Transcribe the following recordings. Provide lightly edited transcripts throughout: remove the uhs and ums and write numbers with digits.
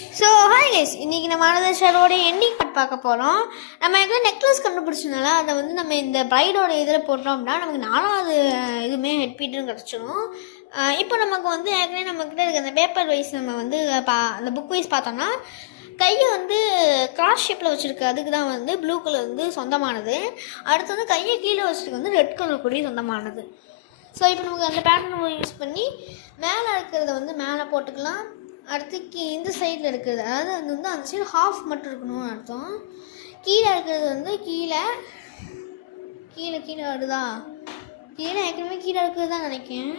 So hi guys, இன்றைக்கி நம்ம ஆனந்தோட ending part பார்க்க போகிறோம். நம்ம எங்கே நெக்லஸ் கண்டுபிடிச்சதுனால அதை வந்து நம்ம இந்த ப்ரைடோட இதில் போட்டோம் அப்படின்னா நமக்கு 4வது இதுவுமே ஹெட்பீட்டும் கிடச்சிடும். இப்போ நமக்கு வந்து ஏற்கனவே நம்மக்கிட்ட இருக்க அந்த பேப்பர் வைஸ் நம்ம வந்து அந்த புக் வைஸ் பார்த்தோம்னா கையை வந்து கிராஸ் ஷேப்பில் வச்சுருக்கு, அதுக்கு தான் வந்து ப்ளூ கலர் வந்து சொந்தமானது. அடுத்து வந்து கையை கீழே வச்சுருக்கு வந்து ரெட் கலர் கூடிய சொந்தமானது. ஸோ இப்போ நமக்கு அந்த பேட்டர்ன் யூஸ் பண்ணி மேலே இருக்கிறத வந்து மேலே போட்டுக்கலாம். அடுத்து இந்த சைடில் இருக்கிறது, அதாவது அது வந்து அந்த சைடு ஹாஃப் மட்டும் இருக்கணும்னு அர்த்தம். கீழே இருக்கிறது வந்து கீழே கீழே கீழே வருதா, கீழே ஏற்கனவே கீழே இருக்கிறது தான் நினைக்கிறேன்.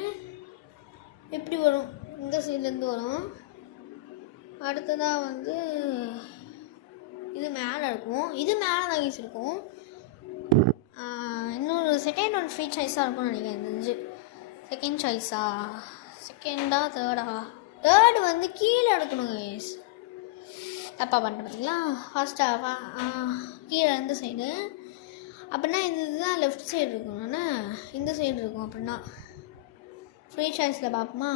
எப்படி வரும், இந்த சைட்லேருந்து வரும். அடுத்ததாக வந்து இது மேலே இருக்கும், இது மேலே தான் இருக்கும். இன்னொரு செகண்ட் ஒன் ஃப்ரீ சாய்ஸாக இருக்கும்னு நினைக்கிறேன். தெரிஞ்சு செகண்ட் சாய்ஸா, செகண்டா தேர்டு வந்து கீழே எடுக்கணும் கைஸ். தப்பாக பண்ணிட்டு பார்த்தீங்களா. ஃபர்ஸ்ட்டாக கீழே இந்த சைடு அப்படின்னா இந்த இதுதான் லெஃப்ட் சைடு இருக்கணும்னா இந்த சைடு இருக்கும். அப்படின்னா ஃப்ரீ சாய்ஸில் பார்ப்போமா.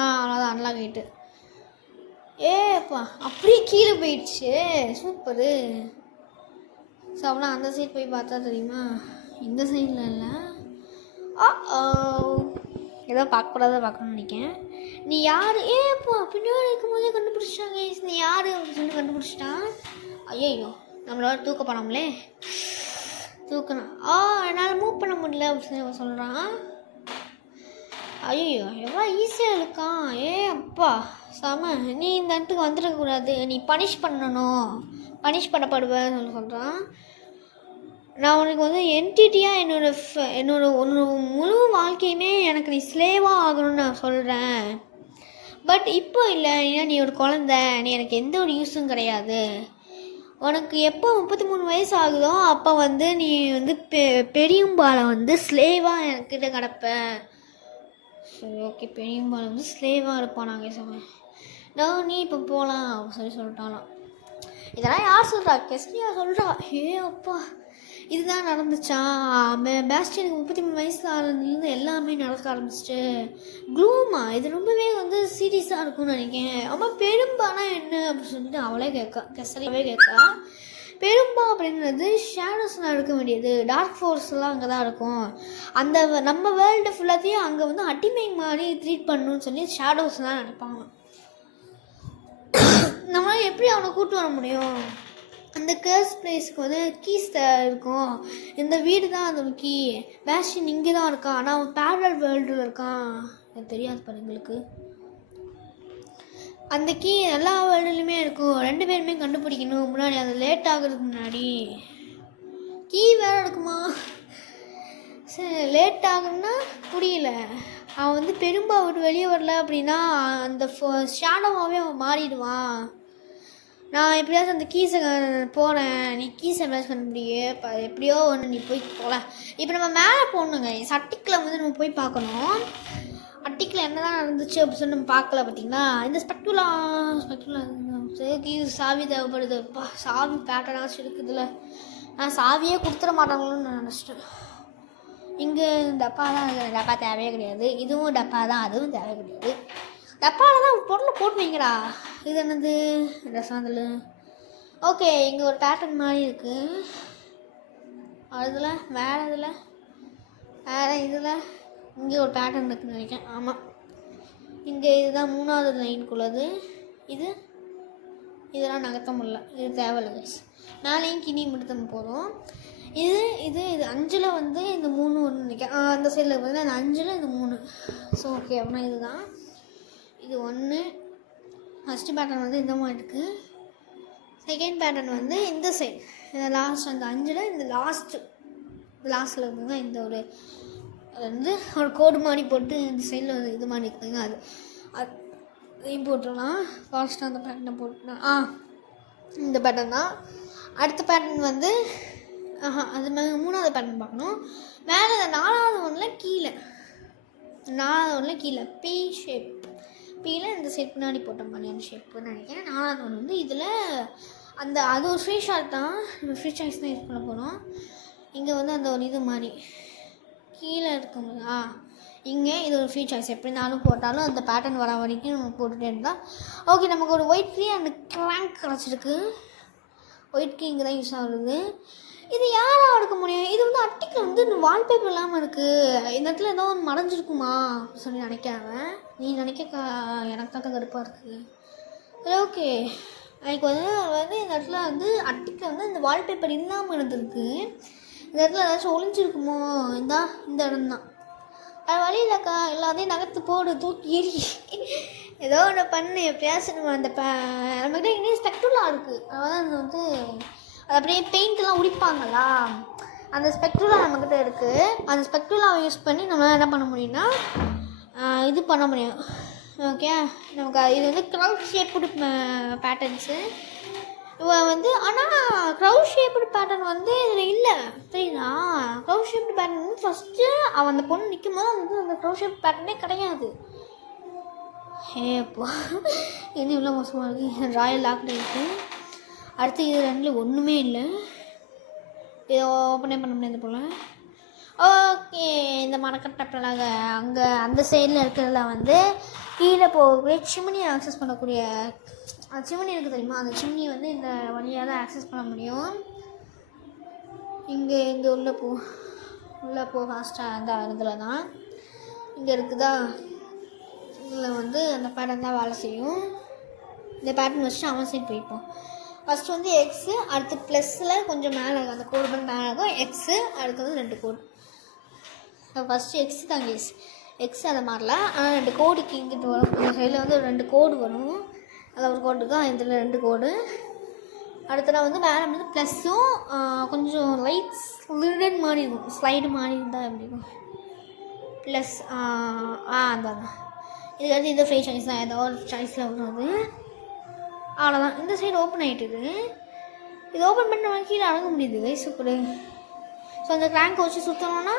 அவ்வளோதான், அன்லாக் ஆகிட்டு. ஏப்பா அப்படியே கீழே போயிடுச்சு, சூப்பரு. ஸோ அப்படின்னா அந்த சைடு போய் பார்த்தா தெரியுமா, இந்த சைடில் இல்லை. ஏதோ பார்க்கணும்னு நினைக்கிறேன். நீ யார், ஏப்பா பின்னாடி இருக்கும் போதே கண்டுபிடிச்சிட்டாங்க. நீ யார் அப்படின்னு சொல்லி கண்டுபிடிச்சிட்டான். ஐயோ, நம்மளோட தூக்க போனோம்லே, தூக்கணும். என்னால் மூவ் பண்ண முடியல அப்படின்னு சொல்கிறான். ஐயோ, எவ்வளோ ஈஸியாக இருக்கான். அப்பா செம. நீ இந்த இடத்துக்கு வந்துடக்கூடாது, நீ பனிஷ் பண்ணணும், பனிஷ் பண்ணப்படுவேன்னு சொல்கிறான். நான் உனக்கு வந்து என்டிட்டியாக என்னோட முழு வாழ்க்கையுமே எனக்கு நீ ஸ்லேவாக ஆகணும்னு நான் சொல்கிறேன். பட் இப்போ இல்லை, ஏன்னா நீ ஒரு குழந்த, நீ எனக்கு எந்த ஒரு யூஸும் கிடையாது. உனக்கு எப்போ 33 வயசு ஆகுதோ அப்போ வந்து நீ வந்து பெரியம்பாலை வந்து ஸ்லேவாக எனக்கிட்ட கிடப்ப. சரி ஓகே, பெரியம்பாலை வந்து ஸ்லேவாக இருப்பான். நாங்கள் சொன்னேன் நான், நீ இப்போ போகலாம் அப்படின்னு சொல்லிட்டாலாம். இதெல்லாம் யார் சொல்கிறா, கெஸ்டியா சொல்கிறா. அப்பா இதுதான் நடந்துச்சா. பேஸ்டியனுக்கு 33 வயசு ஆனதுலேருந்து எல்லாமே நடக்க ஆரம்பிச்சிட்டு. க்ளூமா இது ரொம்பவே வந்து சீரியஸாக இருக்கும்னு நினைக்கிறேன். அம்மா பெரும்பானா என்ன அப்படின்னு சொல்லிட்டு அவளே கேட்கா, கெசரியாவே கேட்கா. பெரும்பா அப்படின்றது ஷேடோஸ்லாம் இருக்க வேண்டியது, டார்க் ஃபோர்ஸ்லாம் அங்கே தான் இருக்கும். அந்த நம்ம வேர்ல்டு ஃபுல்லாத்தையும் அங்கே வந்து அடிமை மாதிரி ட்ரீட் பண்ணணும்னு சொல்லி ஷேடோஸ்லாம் நினைப்பாங்க. நம்மளால் எப்படி அவனை கூப்பிட்டு வர முடியும். அந்த கர்ஸ் பிளேஸ்க்கு வந்து கீஸ் இருக்கும். இந்த வீடு தான் அதோட கீ. பேஸ்டியன் இங்கே தான் இருக்கான், ஆனால் அவன் பேரலல் வேர்ல்டில் இருக்கான். எனக்கு தெரியாது பாரு எங்களுக்கு. அந்த கீ எல்லா வேர்ல்டுலையுமே இருக்கும். 2 பேருமே கண்டுபிடிக்கணும் முன்னாடி, அது லேட் ஆகுறதுக்கு முன்னாடி. கீ வேறு இருக்குமா, சரி லேட் ஆகுன்னா புரியல. அவன் வந்து பெரும்பா விட்டு வெளியே வரல அப்படின்னா அந்த ஷேடோவாகவே அவன் மாறிடுவான். நான் எப்படியாச்சும் அந்த கீஸை போனேன், நீ கீஸை மேட்ச் பண்ண முடியும். எப்படியோ ஒன்று நீ போய் போகல. இப்போ நம்ம மேலே போகணுங்க, அட்டிக்கில் வந்து நம்ம போய் பார்க்கணும். அட்டிக்கில் என்ன தான் நடந்துச்சு அப்படின்னு சொல்லி நம்ம பார்க்கல. பார்த்தீங்களா, இந்த ஸ்பெக்டுலா கீஸ் சாவி தேவைப்படுது. சாவி பேட்டர்னாச்சும் இருக்குதுல்ல. நான் சாவியே கொடுத்துட மாட்டாங்களோன்னு நான் நினச்சிட்டேன். இங்கே டப்பா தான் இருக்குது, டப்பா தேவையே கிடையாது. இதுவும் டப்பா தான், அதுவும் தேவை கிடையாது. டப்பாவில் தான் பொருளை போட்டு வைங்கடா. இது என்னது, ரசாந்தல். ஓகே, இங்கே ஒரு பேட்டர்ன் மாதிரி இருக்குது. அதில் வேறு இதில் வேறு இதில் இங்கே ஒரு பேட்டர்ன் இருக்குதுன்னு நினைக்கிறேன். ஆமாம், இங்கே இதுதான் 3வது லைனுக்குள்ளது. இதெல்லாம் நகர்த்த முடியல, இது தேவையில்லை கைஸ். மேலேயும் கிணி மட்டும் போதும். இது 5ல் வந்து இந்த 3 ஒன்று நினைக்கிறேன். அந்த சைடில் பார்த்தீங்கன்னா இந்த 5ல் இந்த 3. ஸோ ஓகே, அப்படின்னா இதுதான் இது 1. ஃபஸ்ட்டு பேட்டர்ன் வந்து இந்த மாதிரி இருக்குது. செகண்ட் பேட்டர்ன் வந்து இந்த சைடு, இந்த லாஸ்ட், அந்த 5ல் இந்த லாஸ்ட்டில் இருக்குதுங்க. இந்த அது வந்து ஒரு கோடு மாதிரி போட்டு இந்த சைடில் இது மாதிரி இருக்குதுங்க. அதையும் போட்டுடலாம். ஃபாஸ்ட்டாக அந்த பேட்டர்னை போட்டுனா இந்த பேட்டர்ன் தான். அடுத்த பேட்டர்ன் வந்து அது 3வது பேட்டர்ன் பார்க்கணும். மேலே இந்த 4வது ஒன்றில் கீழே பி ஷேப். பியில் இந்த செட் பின்னாடி போட்டோம் பண்ணியான ஷேப்புன்னு நினைக்கிறேன். 4வது ஒன்று வந்து இதில் அது ஒரு ஃப்ரீ ஷாட் தான், நம்ம ஃப்ரீ சாய்ஸ் தான் யூஸ் பண்ண போகிறோம். இங்கே வந்து அந்த ஒரு இது மாதிரி கீழே இருக்கும். இங்கே இது ஒரு ஃப்ரீ சாய்ஸ், எப்படி நானும் போட்டாலும் அந்த பேட்டர்ன் வர வரைக்கும் நம்ம போட்டுகிட்டே இருந்தால் ஓகே. நமக்கு ஒரு ஒயிட் கீ அண்ட் கிராங்க் கிடச்சிருக்கு. ஒயிட் கீ இங்கே தான் யூஸ் ஆகுது. இது யாராக எடுக்க முடியும்? இது வந்து அட்டிக்கில் வந்து வால்பேப்பர் இல்லாமல் இருக்குது. இந்த இடத்துல ஏதோ ஒன்று மறைஞ்சிருக்குமா அப்படின்னு சொல்லி நினைக்காம நீ நினைக்க எனக்கு தான் கடுப்பாக இருக்குது. சரி ஓகே. எனக்கு வந்து இந்த இடத்துல வந்து அட்டிக்கில் வந்து இந்த வால்பேப்பர் இல்லாமல் இருந்திருக்கு. இந்த இடத்துல ஏதாச்சும் ஒளிஞ்சிருக்குமோ? இந்த இடம் தான். அது வழி இல்லைக்கா, எல்லாத்தையும் நகர்த்து போடு, தூக்கி எரி, ஏதோ ஒன்று பண்ணு பேசணும். அந்த நம்மகிட்ட இன்னும் ஸ்பெக்ட்ரூலா இருக்குது. அதான் அது வந்து அது அப்படியே பெயிண்ட்லாம் உடிப்பாங்களா, அந்த ஸ்பெக்ட்ரூலா நம்மக்கிட்ட இருக்குது. அந்த ஸ்பெக்ட்ரூலாவை யூஸ் பண்ணி நம்ம என்ன பண்ண முடியும்னா இது பண்ண முடியும். ஓகே, நமக்கு இது வந்து க்ரௌட் ஷேப்டு பேட்டர்ன்ஸு வந்து. ஆனால் க்ரௌட் ஷேப்டு பேட்டர்ன் வந்து இதில் இல்லை, சரிங்களா? க்ரௌட் ஷேப்டு பேட்டர்ன் வந்து ஃபஸ்ட்டு அவன் அந்த பொண்ணு நிற்கும் போது வந்து அந்த க்ரௌட் ஷேப் பேட்டர்னே கிடையாது. அப்போ என்ன இவ்வளோ மோசமாக இருக்குது. ராயல் லாக்டு இருக்குது. அடுத்து இது ரெண்டில் ஒன்றுமே இல்லை. இதை ஓப்பனே பண்ண முடியாது போல். ஓகே, இந்த மரக்கட்டப்பலாக அங்கே அந்த சைடில் இருக்கிறதுல வந்து கீழே போகக்கூடிய சிம்னி ஆக்சஸ் பண்ணக்கூடிய சிம்னி இருக்குது தெரியுமா? அந்த சிம்னி வந்து இந்த வழியாக தான் ஆக்சஸ் பண்ண முடியும். இங்கே உள்ளே போ ஃபாஸ்ட்டாக அந்த இதில் தான் இங்கே இருக்குதா. இதில் வந்து அந்த பேட்டர்ன் தான் வேலை செய்யும். இந்த பேட்டர்ன் வச்சுட்டு அவன் சைட் போய்ப்போம். ஃபஸ்ட்டு வந்து எக்ஸு, அடுத்து ப்ளஸில் கொஞ்சம் மேலே அந்த கோடு பண்ணி மேலே இருக்கும் எக்ஸு, அடுத்து வந்து 2 கோடு. ஃபஸ்ட்டு எக்ஸு தான் கேஸ். எக்ஸ் அதை மாறல, ஆனால் 2 கோடுக்கு இங்கிட்டு வரும். இந்த சைடில் வந்து 2 கோடு வரும். அதில் ஒரு கோடு தான், இதில் 2 கோடு. அடுத்தலாம் வந்து மேலே வந்து ப்ளஸ்ஸும் கொஞ்சம் லைட்ஸ் லிடன் மாதிரி இருக்கும், ஸ்லைடு மாதிரி இருந்தால் எப்படி இருக்கும் ப்ளஸ் அந்த இதுக்கு வந்து இந்த ஃப்ரீ சாய்ஸ் தான், ஏதோ ஒரு சாய்ஸில் வரும். அவ்வளோதான். இந்த சைடு ஓப்பன் ஆகிட்டுது. இது ஓப்பன் பண்ண மாதிரி கீழே அடங்க முடியுது. சூப்பரு. ஸோ அந்த கிராங்க் வச்சு சுற்றணும்னா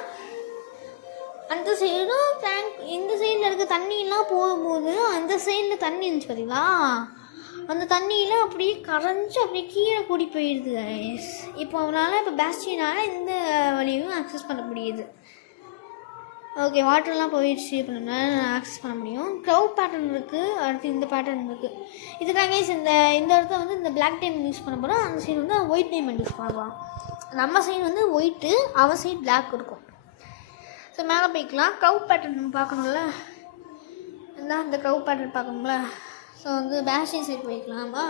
அந்த சைடும் கிராங்க், இந்த சைடில் இருக்க தண்ணியெல்லாம் போகும்போது அந்த சைடில் தண்ணி இருந்துச்சு பார்த்தீங்களா, அந்த தண்ணியில் அப்படியே கரைஞ்சி அப்படியே கீழே கூடி போயிடுது கைஸ். இப்போ அவனால் இப்போ பேஸ்டினால் இந்த வழியும் ஆக்சஸ் பண்ண முடியுது. ஓகே, வாட்டர்லாம் போயிடுச்சு. இப்போ நம்மளால் ஆக்சஸ் பண்ண முடியும். க்ரௌட் பேட்டர்ன் இருக்குது, அடுத்து இந்த பேட்டர்ன் இருக்குது. இதுக்காக கைஸ் இந்த இடத்துல வந்து இந்த பிளாக் டைமண்ட் யூஸ் பண்ண போகிறோம். அந்த சைடு வந்து ஒயிட் டைமண்ட் யூஸ் பண்ண போகிறோம். நம்ம சைடு வந்து ஒயிட்டு, அவன் சைடு பிளாக் இருக்கும். ஸோ மேலே போய்க்கலாம். க்ரௌட் பேட்டர்ன் பார்க்கணும்ல, இந்த க்ரௌட் பேட்டர்ன் பார்க்கணும்ல. ஸோ வந்து பேஸ்டின் சைடு போய்க்கலாமா.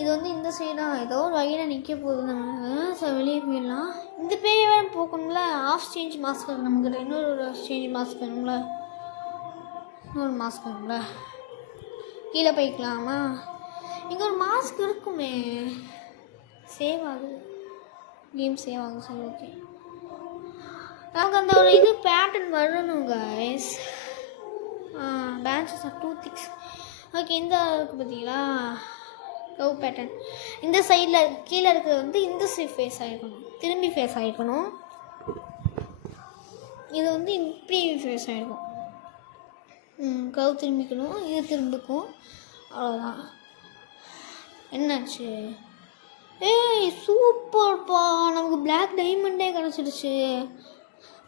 இது வந்து இந்த சைடாக ஏதோ ஒரு வகையில் நிற்க போகுது நம்ம. ஸோ வெளியே போயிடலாம். இந்த பேரை வேறு போக்கணும்ல. ஆஃப் சேஞ்ச் மாஸ்க் நம்மக்கிட்ட இன்னொரு சேஞ்ச் மாஸ்க் வேணும்ல, இன்னொரு மாஸ்க் வேணும்ல. கீழே போய்க்கலாமா. இங்கே ஒரு மாஸ்க் இருக்குமே, சேவ் ஆகுது, கேம் சேவ் ஆகும். சரி ஓகே, நமக்கு அந்த ஒரு இது பேட்டர்ன் வரணும் கைஸ். பேன்ச்சஸ் ஆர் 2 திக்ஸ். ஓகே, இந்த இருக்குது பார்த்தீங்களா கவ் பேட்டர்ன். இந்த சைடில் கீழே இருக்கிறது வந்து இந்த சைட் ஃபேஸ் ஆகிருக்கணும், திரும்பி ஃபேஸ் ஆகிருக்கணும். இது வந்து இப்படி ஃபேஸ் ஆகிருக்கும். கவ் திரும்பிக்கணும், இது திரும்பிக்கும். அவ்வளோதான். என்னாச்சு? ஏய் சூப்பர்ப்பா, நமக்கு பிளாக் டைமண்டே கிடச்சிடுச்சு.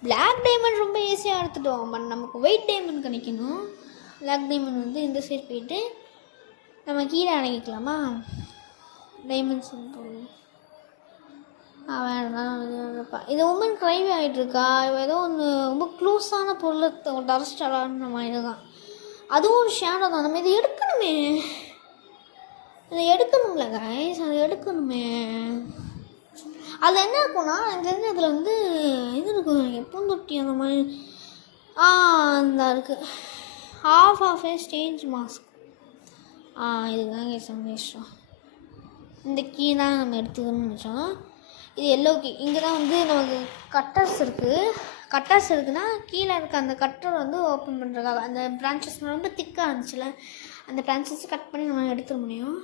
பிளாக் டைமண்ட் ரொம்ப ஈஸியாக எடுத்துட்டோம். பட் நமக்கு ஒயிட் டைமண்ட் கிடைக்கணும். பிளாக் டைமண்ட் வந்து இந்த சைடு போயிட்டு நம்ம கீழே அடங்கிக்கலாமா. டைமண்ட்ஸ் வேணும்ப்பா. இது உமன் க்ரைவ் ஆகிட்டுருக்கா. ஏதோ ஒன்று ரொம்ப க்ளோஸான பொருளை டரஸ்டாலான மாதிரி தான். அதுவும் ஒரு ஷேடோ தான். நம்ம இதை எடுக்கணுமே, இதை எடுக்கணும்ல கைஸ், அதை எடுக்கணுமே. அது என்ன இருக்கும்னா எனக்கு தெரிஞ்ச அதில் வந்து இது இருக்கும், பூந்தொட்டி அந்த மாதிரி அந்த இருக்குது. Half strange mask. இதுதான் கேஸ் இஷ்டம். இந்த கீ தான் நம்ம எடுத்துக்கணும்னு நினச்சோம். இது எல்லோ கீ. இங்கே தான் வந்து நமக்கு கட்டர்ஸ் இருக்குது. கட்டர்ஸ் இருக்குன்னா கீழே இருக்க அந்த கட்டர் வந்து ஓப்பன் பண்ணுறதுக்காக. அந்த பிரான்ச்சஸ் ரொம்ப திக்காக இருந்துச்சுல, அந்த பிரான்ச்சஸ் கட் பண்ணி நம்ம எடுத்துட முடியும்.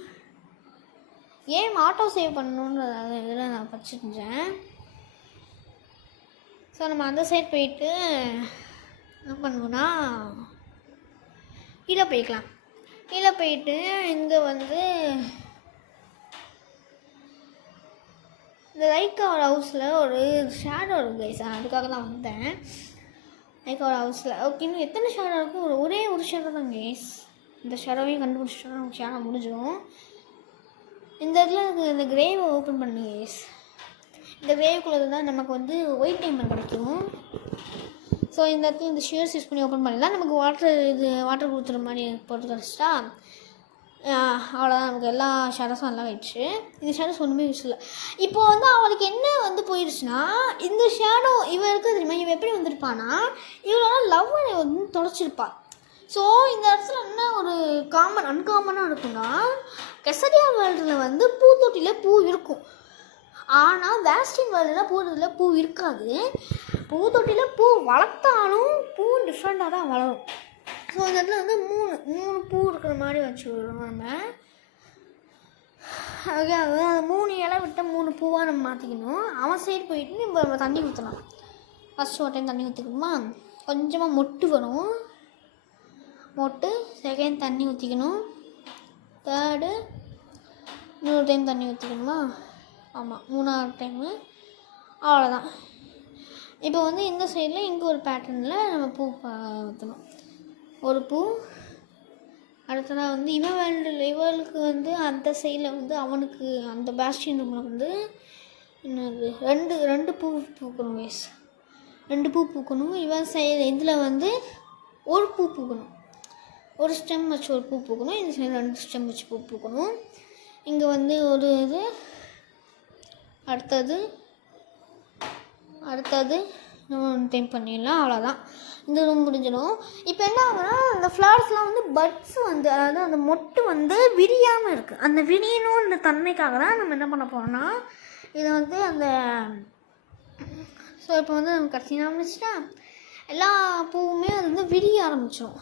கேம் ஆட்டோ சேவ் பண்ணணுன்ற இதில் நான் படிச்சுருந்தேன். ஸோ நம்ம அந்த சைட் போயிட்டு என்ன பண்ணுவோன்னா கீழே போய்க்கலாம். கீழே போயிட்டு இங்கே வந்து இந்த லைக்காவோட ஹவுஸில் ஒரு ஷேடோ இருக்குது கைஸ். அதுக்காக தான் வந்தேன். லைக் ஒரு ஹவுஸில் ஓகே. இன்னும் எத்தனை ஷேடோ இருக்கும்? ஒரே ஒரு ஷேடோ தான் கேஸ். இந்த ஷேடோவையும் கண்டுபிடிச்சிட்டோம்னா நமக்கு ஷேடோ முடிஞ்சிடும். இந்த இடத்துல எனக்கு இந்த கிரேவை ஓப்பன் பண்ணுங்க கேஸ். இந்த கிரேவுக்குள்ளே தான் நமக்கு வந்து ஒயிட் டைமண்ட் கிடைக்கும். ஸோ இந்த இடத்துல இந்த ஷேர்ஸ் யூஸ் பண்ணி ஓப்பன் பண்ணிடலாம். நமக்கு வாட்டர் கொடுத்துற மாதிரி போட்டு கிடச்சிட்டா அவ்வளோதான். நமக்கு எல்லா ஷேடோஸும் நல்லா ஆயிடுச்சு. இந்த ஷேடோஸ் ஒன்றுமே யூஸ் இல்லை. இப்போ வந்து அவளுக்கு என்ன வந்து போயிடுச்சுன்னா, இந்த ஷேடோ இவன் இருக்குது தெரியுமா, இவன் எப்படி வந்திருப்பான்னா இவளோட லவ்வை வந்து தொலைச்சிருப்பா. ஸோ இந்த இடத்துல என்ன ஒரு அன்காமனாக இருக்குன்னா, கெசடியா வேர்ல்டில் வந்து பூத்தொட்டியில் பூ இருக்கும். ஆனால் வேஸ்டின் வேர்ல்டில் பூத்தொட்டியில் பூ இருக்காது. பூத்தொட்டியில் பூ வளர்த்தாலும் பூ டிஃப்ரெண்ட்டாக தான் வளரும். ஸோ இந்த இடத்துல வந்து மூணு பூ இருக்கிற மாதிரி வச்சுக்கிறோம் நம்ம. ஓகே, அந்த 3 இலை விட்ட 3 பூவாக நம்ம மாற்றிக்கணும். அவன் சைடு போயிட்டு நம்ம தண்ணி ஊற்றலாம். ஃபஸ்ட்டு ஒரு டைம் தண்ணி ஊற்றிக்கணுமா, கொஞ்சமாக மொட்டு வரும். மொட்டு செகண்ட் தண்ணி ஊற்றிக்கணும். தேர்டு இன்னொரு டைம் தண்ணி ஊற்றிக்கணுமா, ஆமாம் 3ஆவது டைமு. அவ்வளோதான். இப்போ வந்து இந்த சைடில் இங்கே ஒரு பேட்டர்னில் நம்ம பூ ஊற்றணும். ஒரு பூ. அடுத்ததாக வந்து இவளுக்கு வந்து அந்த சைடில் வந்து அவனுக்கு அந்த பேஸ்டின் ரூமில் வந்து என்னது ரெண்டு பூ பூக்கணும் வேஸ். 2 பூ பூக்கணும். இவன் சைடு இதில் வந்து ஒரு பூ பூக்கணும். ஒரு ஸ்டெம் வச்சு ஒரு பூ பூக்கணும். இந்த சைடு 2 ஸ்டெம் வச்சு பூ பூக்கணும். இங்கே வந்து ஒரு இது. அடுத்தது இன்னொன்று டைம் பண்ணிடலாம். அவ்வளோதான். இந்த ரூம் முடிஞ்சிடும். இப்போ என்ன ஆகுனா, அந்த ஃப்ளவர்ஸ்லாம் வந்து பட்ஸ் வந்து, அதாவது அந்த மொட்டு வந்து விரியாமல் இருக்குது. அந்த விரியணுன்ற தன்மைக்காக தான் நம்ம என்ன பண்ண போகிறோம்னா, இதை வந்து அந்த ஸோ இப்போ வந்து நம்ம கடைசி ஆரம்பிச்சிட்டா எல்லா பூவுமே அது வந்து விரிய ஆரம்பிச்சிடும்.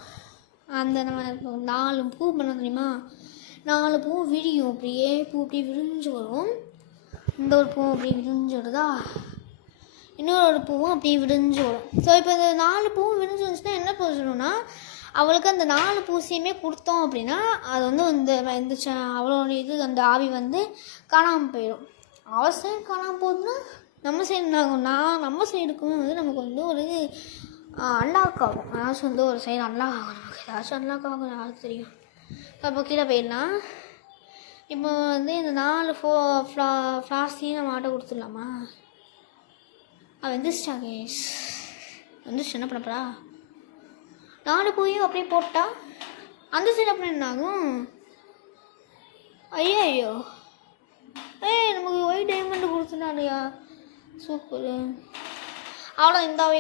அந்த நம்ம 4 பூ பண்ண தெரியுமா, 4 பூ விரியும். அப்படியே பூ அப்படியே விரிஞ்சு வரும். இந்த ஒரு பூ அப்படியே விரிஞ்சு வருதா, இன்னொரு பூவும் அப்படியே விரிஞ்சு வரும். ஸோ இப்போ இந்த 4 பூவும் விரிஞ்சு வந்துச்சுன்னா என்ன போச்சுன்னா, அவளுக்கு அந்த 4 பூசியுமே கொடுத்தோம் அப்படின்னா அது வந்து இந்த அவளோட இது அந்த ஆவி வந்து காணாமல் போயிடும். அவள் சைடு காணாமல் போகுதுன்னா நம்ம சைடு என்ன ஆகும்னா, நம்ம சைடுக்கும் வந்து நமக்கு வந்து ஒரு அன்லாக் ஆகும். ஏதாச்சும் வந்து ஒரு சைடு அன்லாக் ஆகும். நமக்கு ஏதாச்சும் அன்லாக் ஆகும், யாருக்கு தெரியும். ஸோ அப்போ கீழே போயிடலாம். இப்போ வந்து இந்த 4 ஃப்ளார்ஸையும் நம்ம ஆட்டை கொடுத்துடலாமா. அவள் எந்திரிச்சிட்டா கேஸ். எந்திரிச்சு என்ன பண்ணப்பா, 4 பூயும் அப்படியே போட்டா அந்த சைடு அப்புறம் என்ன ஆகும். ஐயோ நமக்கு ஒயிட் டைமண்ட் கொடுத்துட்டாலையா, சூப்பரு. அவ்வளோ இந்தாவே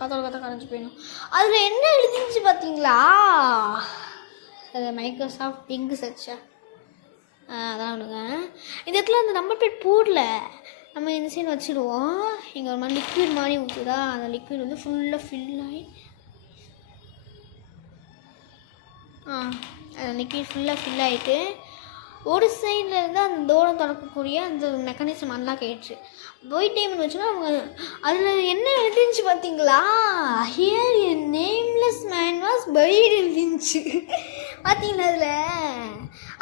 கத்தோட கரைஞ்சி போயிடும். அதில் என்ன எழுதிச்சு பார்த்தீங்களா, அது மைக்ரோசாஃப்ட் பிங்க் சர்ச்சா, அதான் விடுங்க. இந்த இடத்துல அந்த நம்பர் பிளேட் போடல, நம்ம இந்த சைடு வச்சுடுவோம். இங்கே ஒரு மாதிரி லிக்விட் மாதிரி ஊற்றுதா, அந்த லிக்விட் வந்து ஃபுல்லாக ஃபில் ஆகி அந்த லிக்விட் ஃபுல்லாக ஃபில் ஆகிட்டு ஒரு சைடில் இருந்து அந்த தூரம் திறக்கக்கூடிய அந்த மெக்கானிசம் அன்லாக் ஆகிடுச்சு. ஒயிட் டைமண்ட் வச்சுன்னா அவங்க அதில் என்ன எழுதிச்சு பார்த்தீங்களா, here a nameless man was bite எழுதிச்சு பார்த்தீங்களா. அதில்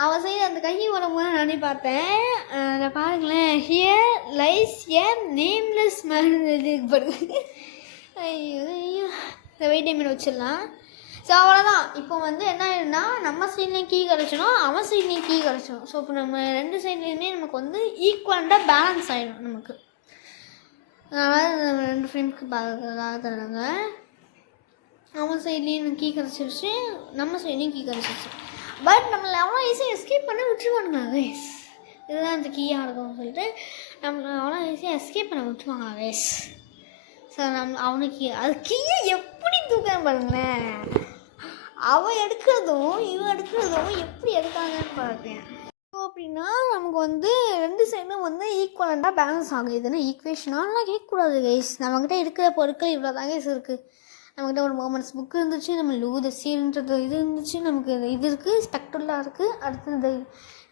அவன் சைடு அந்த கையை வரும்போது நானே பார்த்தேன். நான் பாருங்களேன், here lies a nameless man எழுதிருக்கு. ஐயோ இந்த ஒயிட் டைமண்ட் வச்சிடலாம். ஸோ அவ்வளோதான். இப்போ வந்து என்ன ஆயிடும்னா, நம்ம சைட்லேயும் கீ கிடச்சிடும், அவன் சைட்லேயும் கீ கிடச்சிடும். ஸோ இப்போ நம்ம 2 சைட்லேயுமே நமக்கு வந்து ஈக்குவலாக பேலன்ஸ் ஆகிடும் நமக்கு. அதனால் நம்ம 2 ஃப்ரெண்ட்ஸ்க்கு தராங்க. அவன் சைட்லேயும் கீ கிடச்சிருச்சு, நம்ம சைட்லேயும் கீ கிடச்சிருச்சு. பட் நம்மளை அவ்வளோ ஈஸியாக எஸ்கேப் பண்ண விட்டுருவானுங்களா கைஸ். இதுதான் அந்த கீயாக இருக்கும்னு சொல்லிட்டு நம்மளை அவ்வளோ ஈஸியாக எஸ்கேப் பண்ண விட்டுருவாங்களா கைஸ். ஸோ அவனுக்கு அது கீயை எப்படி தூக்கம் பாருங்களேன். அவன் எடுக்கிறதும் இவன் எடுக்கிறதும் எப்படி எடுக்காங்கன்னு பார்ப்பேன். ஸோ அப்படின்னா நமக்கு வந்து 2 சைடும் வந்து ஈக்குவலண்டாக பேலன்ஸ் ஆகும். இதுன்னா ஈக்குவேஷனாலாம் கேட்கக்கூடாது கைஸ். நம்மக்கிட்ட இருக்கிற பொருட்கள் இவ்வளோ தான் கைஸ் இருக்குது. நம்மக்கிட்ட ஒரு மோமெண்ட்ஸ் புக்கு இருந்துச்சு, நம்ம லூத சீல்ன்றது இது இருந்துச்சு, நமக்கு இது இருக்குது, ஸ்பெக்ட்ரலாக இருக்குது. அடுத்து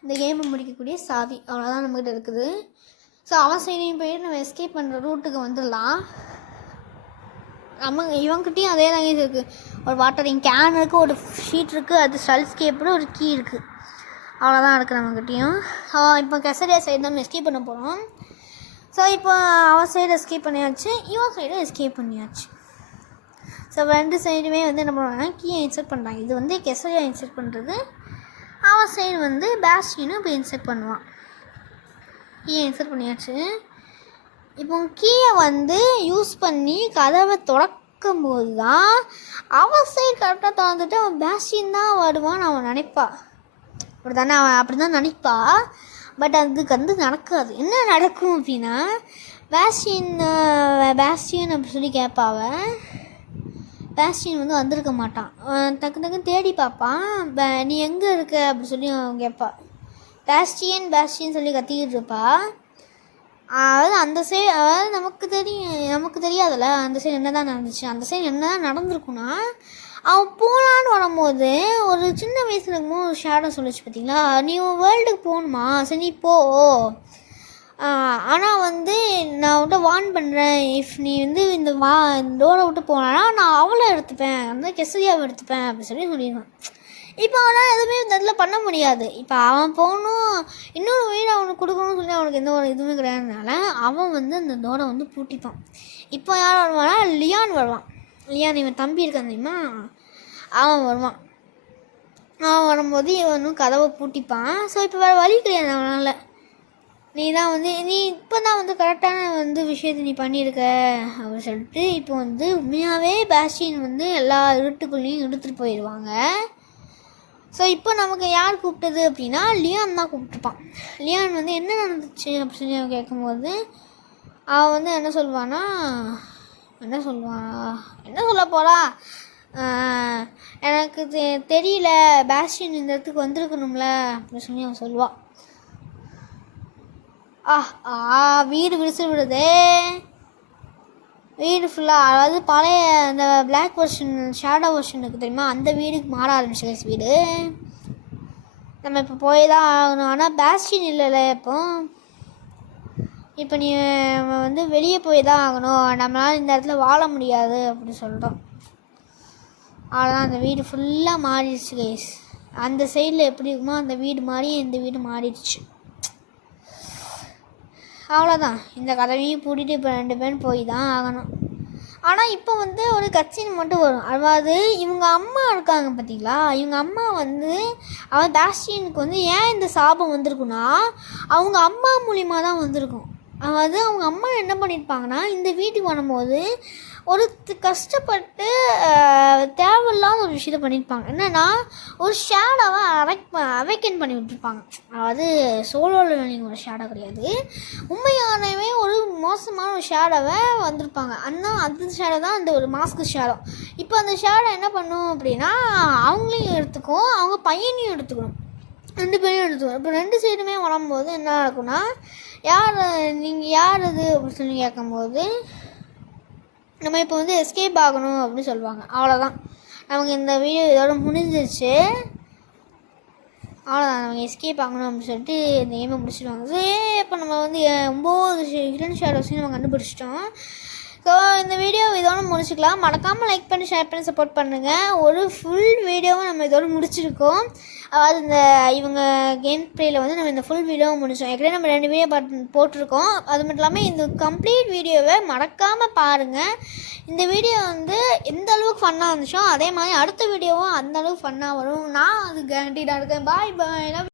இந்த கேமை முடிக்கக்கூடிய சாவி, அவ்வளோதான் நம்மக்கிட்ட இருக்குது. ஸோ அவன் சைடையும் போயிட்டு நம்ம எஸ்கேப் பண்ணுற ரூட்டுக்கு வந்துடலாம். இவங்கிட்டையும் அதே தான் இருக்குது. ஒரு வாட்டரிங் கேன் இருக்குது, ஒரு ஷீட் இருக்குது, அது ஸ்டல்ஸ்கேப்போட ஒரு கீ இருக்குது. அவ்வளோதான் இருக்குது நம்மக்கிட்டையும். இப்போ கெசரியா சைடு தான் எஸ்கேப் பண்ண போகிறோம். ஸோ இப்போ அவன் சைடு எஸ்கேப் பண்ணியாச்சு, இவன் சைடு எஸ்கேப் பண்ணியாச்சு. ஸோ 2 சைடுமே வந்து நம்ம கீயை இன்சர்ட் பண்ணுறாங்க. இது வந்து கெசரியா இன்சர்ட் பண்ணுறது, அவன் சைடு வந்து பேஸ்டியனும் இப்போ இன்சர்ட் பண்ணுவான். கீயை இன்சர்ட் பண்ணியாச்சு. இப்போ கீயை வந்து யூஸ் பண்ணி கதவை திறக்கும்போது தான் அவன் சைடு கரெக்டாக திறந்துட்டு அவன் பேஸ்டியன் தான் வருவான்னு அவன் நினைப்பா. அப்படி தானே அவன் அப்படி தான் நினைப்பா. பட் அதுக்கு வந்து நடக்காது. என்ன நடக்கும் அப்படின்னா, பேஸ்டியன் அப்படி சொல்லி கேட்பாவ. பேஸ்டியன் வந்து வந்திருக்க மாட்டான். டக்குன்னு தேடி பார்ப்பான். நீ எங்கே இருக்க அப்படி சொல்லி அவன் கேட்பா. பேஸ்டியன் சொல்லி கத்திக்கிட்டு இருப்பா. அதாவது அந்த சைடு, அதாவது நமக்கு தெரியாதுல்ல அந்த சைடு என்ன தான் நடந்துச்சு. அந்த சைடு என்ன தான் நடந்திருக்குன்னா, அவன் போகலான்னு வரும்போது ஒரு சின்ன வயசில் இருக்கும்போது ஒரு ஷேடோ சொல்லிச்சு பார்த்தீங்களா, நீ வேர்ல்டுக்கு போகணுமா, சரி நீ போ, ஆனால் வந்து நான் விட்ட வார்ன் பண்ணுறேன், இஃப் நீ வந்து இந்த டோரை விட்டு போனான்னா நான் அவளை எடுத்துப்பேன், அந்த கெசரியாவை எடுத்துப்பேன் அப்படி சொல்லிடுவான். இப்போ அவனால் எதுவுமே இந்த இடத்துல பண்ண முடியாது. இப்போ அவன் போகணும், இன்னொரு வீடு அவனுக்கு கொடுக்கணும்னு சொல்லி அவனுக்கு எந்த ஒரு இதுவுமே கிடையாதுனால அவன் வந்து அந்த டோரை வந்து பூட்டிப்பான். இப்போ யார் வருவானா, லியான் வருவான். லியான் இவன் தம்பி இருக்கான் தெரியுமா, அவன் வருவான். அவன் வரும்போது இவனும் கதவை பூட்டிப்பான். ஸோ இப்போ வேறு வழி கிடையாது அவனால். நீ இப்போ தான் வந்து கரெக்டான வந்து விஷயத்தை நீ பண்ணியிருக்க அப்படின்னு சொல்லிட்டு இப்போ வந்து உண்மையாகவே பேஸ்டியன் வந்து எல்லா இருட்டுக்குள்ளேயும் எடுத்துகிட்டு போயிடுவாங்க. ஸோ இப்போ நமக்கு யார் கூப்பிட்டது அப்படின்னா, லியான் தான் கூப்பிட்டுருப்பான். லியான் வந்து என்ன நடந்துச்சு அப்படின்னு சொல்லி அவன் கேட்கும்போது அவன் வந்து என்ன சொல்ல போகிறா, எனக்கு தெரியல, பேஸ்டியன் இந்த இடத்துக்கு வந்திருக்கணும்ல அப்படின்னு சொல்லி அவன் சொல்லுவான். வீடு விரிச்சு விடுதே, வீடு ஃபுல்லாக, அதாவது பழைய அந்த பிளாக் வெர்ஷன் ஷேடோ வெர்ஷனுக்கு தெரியுமா, அந்த வீடுக்கு மாற ஆரம்பிச்சு வீடு. நம்ம இப்போ போய் தான் ஆகணும். ஆனால் பேஸ்டியன் இல்லைல்ல, இப்போ நீ வந்து வெளியே போய் தான் ஆகணும், நம்மளால் இந்த இடத்துல வாழ முடியாது அப்படி சொல்கிறோம். அவ்வளோதான், அந்த வீடு ஃபுல்லாக மாறிடுச்சு கைஸ். அந்த சைடில் எப்படி இருக்குமோ அந்த வீடு மாறி இந்த வீடு மாறிடுச்சு. அவ்வளோதான், இந்த கதவையும் பூட்டிட்டு இப்போ 2 பேரும் போய் தான் ஆகணும். ஆனால் இப்போ வந்து ஒரு கட்சின்னு மட்டும் வரும். அதாவது இவங்க அம்மா இருக்காங்க பார்த்தீங்களா, இவங்க அம்மா வந்து அவன் பேஸ்டியனுக்கு வந்து ஏன் இந்த சாபம் வந்திருக்குன்னா அவங்க அம்மா மூலிமா தான் வந்திருக்கும். அதாவது அவங்க அம்மா என்ன பண்ணியிருப்பாங்கன்னா, இந்த வீட்டுக்கு வரும்போது ஒரு கஷ்டப்பட்டு தேவையில்லாத ஒரு விஷயத்த பண்ணியிருப்பாங்க. என்னென்னா ஒரு ஷேடோவை அவைக்கன் பண்ணி விட்டுருப்பாங்க. அதாவது சோலோவில் நீங்கள் ஒரு ஷேடோ கிடையாது, உண்மையானவே ஒரு மோசமான ஒரு ஷேடோவை வந்திருப்பாங்க. அந்த ஷேடோ தான் அந்த ஒரு மாஸ்க்கு ஷேடோ. இப்போ அந்த ஷேடோ என்ன பண்ணும் அப்படின்னா, அவங்களையும் எடுத்துக்கும், அவங்க பையனையும் எடுத்துக்கணும், 2 பேரையும் எடுத்துக்கணும். இப்போ 2 சைடுமே வரும்போது என்ன நடக்கும்னா, நீங்கள் யார் அது அப்படின்னு சொல்லி கேட்கும்போது நம்ம இப்போ வந்து எஸ்கேப் ஆகணும் அப்படின்னு சொல்லுவாங்க. அவ்வளோதான், நமக்கு இந்த வீடியோ இதோட முடிஞ்சிருச்சு. அவ்வளோதான், நம்ம எஸ்கேப் ஆகணும் அப்படின்னு சொல்லிட்டு இந்த கேமை முடிச்சிடுவாங்க. ஸோ இப்போ நம்ம வந்து 9 ஹிடன் ஷேடோஸையும் நம்ம கண்டுபிடிச்சிட்டோம். ஸோ இந்த வீடியோ இதோட முடிச்சுக்கலாம். மறக்காமல் லைக் பண்ணி ஷேர் பண்ணி சப்போர்ட் பண்ணுங்கள். ஒரு ஃபுல் வீடியோவும் நம்ம இதோட முடிச்சிருக்கோம். அதாவது இந்த இவங்க கேம் ப்ளேயில் வந்து நம்ம இந்த ஃபுல் வீடியோவை முடிச்சோம். ஏற்கனவே நம்ம 2 வீடியோ போட்டிருக்கோம். அது மட்டும் இல்லாமல் இந்த கம்ப்ளீட் வீடியோவை மறக்காமல் பாருங்கள். இந்த வீடியோ வந்து எந்த அளவுக்கு ஃபன்னாக இருந்துச்சோ அதே மாதிரி அடுத்த வீடியோவும் அந்த அளவுக்கு ஃபன்னாக வரும். நான் அது கேரண்டீடாக இருக்கேன். பாய் பாய்.